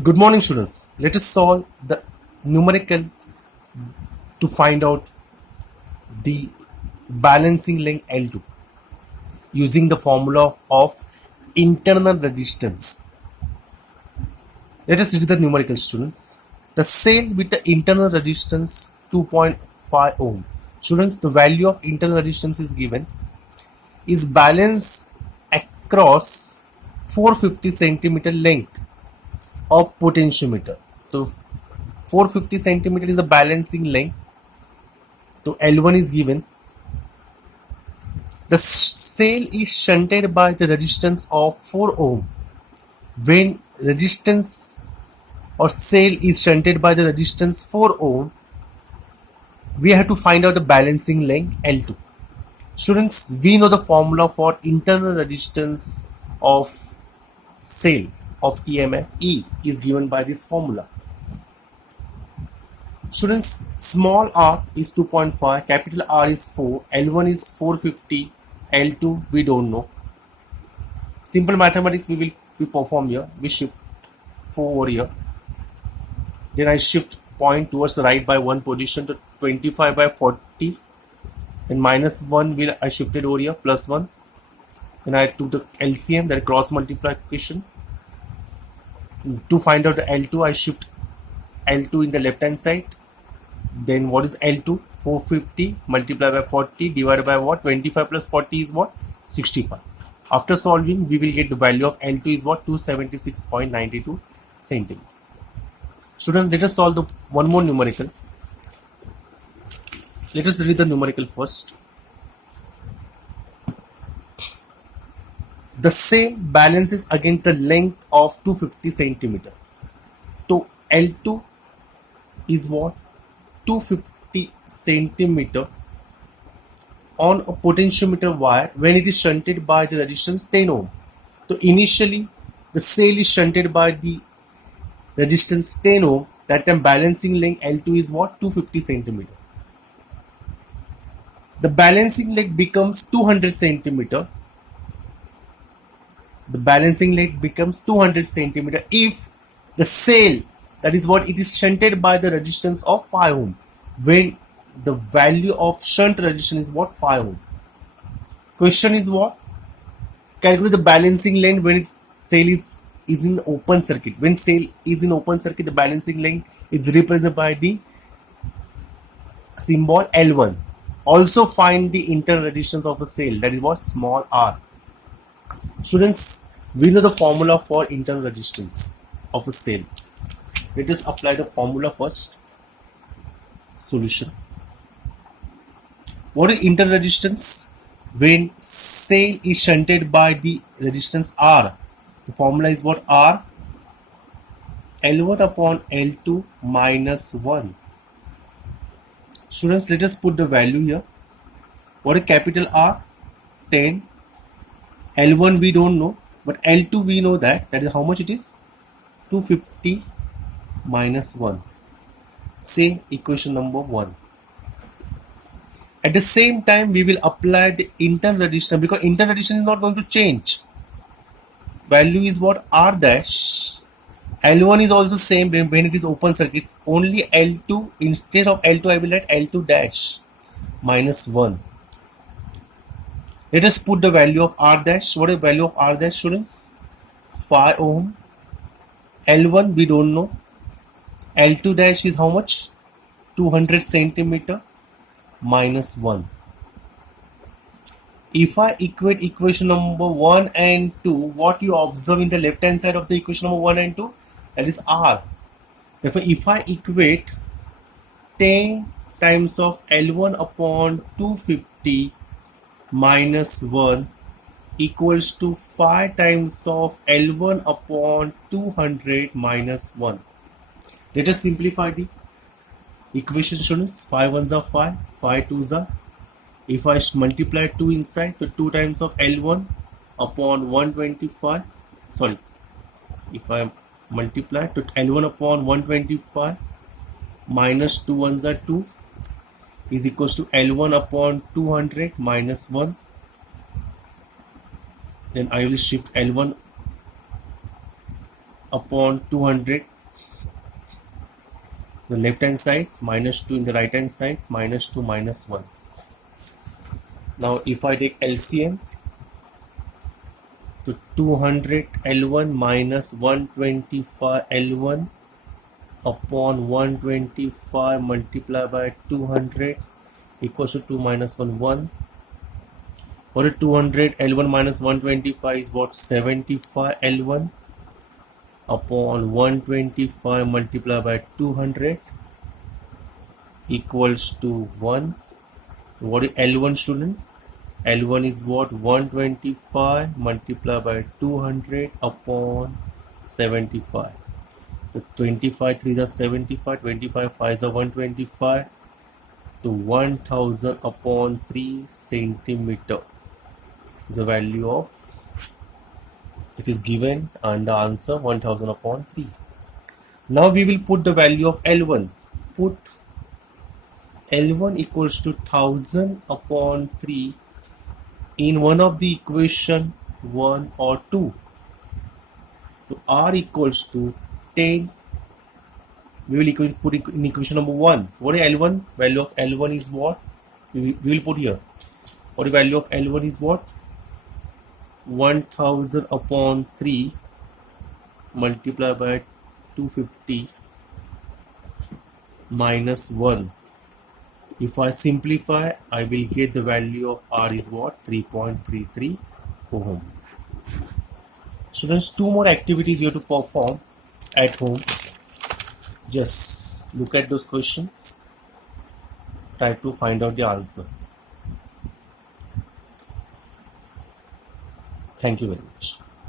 Good morning, students. Let us solve the numerical to find out the balancing link L2 using the formula of internal resistance. Let us read the numerical, students. The cell with the internal resistance 2.5 ohm. Students, the value of internal resistance is given is balanced across 450 centimeter length of potentiometer. So 450 centimeter is the balancing length. So L1 is given. The cell is shunted by the resistance of 4 ohm. When resistance or cell is shunted by the resistance 4 ohm, we have to find out the balancing length L2. Students, we know the formula for internal resistance of cell of EMF E is given by this formula. Students, small r is 2.5, capital R is 4, L1 is 450, L2 we don't know. Simple mathematics we perform here. We shift 4 over here. Then I shift point towards the right by 1 position to 25 by 40. And minus 1 will I shifted over here, plus 1. And I took the LCM, that cross multiplication. To find out the L2, I shift L2 in the left hand side. Then what is L2? 450 multiplied by 40 divided by what? 25 plus 40 is what? 65. After solving, we will get the value of L2 is what? 276.92 centimeter. Students, let us solve the one more numerical. Let us read the numerical first. The cell balances against the length of 250 centimeter. So L2 is what? 250 centimeter on a potentiometer wire when it is shunted by the resistance 10 ohm. So initially the cell is shunted by the resistance 10 ohm. That time balancing length L2 is what? 250 centimeter. The balancing length becomes 200 centimeter. The balancing length becomes 200 centimeter if the cell, that is what, it is shunted by the resistance of 5 ohm, when the value of shunt resistance is what? 5 ohm. Question is what? Calculate the balancing length when its cell is in open circuit. When cell is in open circuit, the balancing length is represented by the symbol L1. Also find the internal resistance of a cell, that is what? Small r. Students, we know the formula for internal resistance of a cell. Let us apply the formula first. Solution. What is internal resistance? When cell is shunted by the resistance R, the formula is what? R L1 upon L2 minus 1. Students, let us put the value here. What is capital R? 10. L1 we don't know, but L2 we know that. That is how much it is? 250 minus 1. Say equation number 1. At the same time, we will apply the internal resistance, because internal resistance is not going to change. Value is what? R dash. L1 is also same when it is open circuits. Only L2, instead of L2 I will write L2 dash minus 1. Let us put the value of R dash. What is the value of R dash, students? 5 ohm. L1 we don't know. L2 dash is how much? 200 centimeter minus 1. If I equate equation number 1 and 2, what you observe in the left hand side of the equation number 1 and 2? That is R. Therefore, if I equate 10 times of L1 upon 250 minus 1 equals to 5 times of L1 upon 200 minus 1. Let us simplify the equation, students. 5 ones are 5, 5 twos are. If I multiply 2 inside, so 2 times of L1 upon 125, sorry, if I multiply to L1 upon 125 minus 2 ones are 2 is equals to L1 upon 200 minus 1. Then I will shift L1 upon 200, the left hand side, minus 2 in the right hand side, minus 2 minus 1. Now if I take LCM, so 200 L1 minus 125 L1 upon 125 multiplied by 200 equals to 2 minus 1, 1. What is 200 L1 minus 125 is what? 75 L1 upon 125 multiplied by 200 equals to 1. What is L1, student? L1 is what? 125 multiplied by 200 upon 75. So 25 3 is 75, 25 5 is 125, to 1000 upon 3 centimeter is the value of, it is given, and the answer 1000 upon 3. Now we will put the value of L1. Put L1 equals to 1000 upon 3 in one of the equation 1 or 2. So R equals to 10. We will put in equation number 1. What is L1? Value of L1 is what? We will put here. What is value of L1 is what? 1000 upon 3 multiplied by 250 minus 1. If I simplify, I will get the value of R is what? 3.33 ohm. Students, 2 more activities you have to perform at home. Just look at those questions. Try to find out the answers. Thank you very much.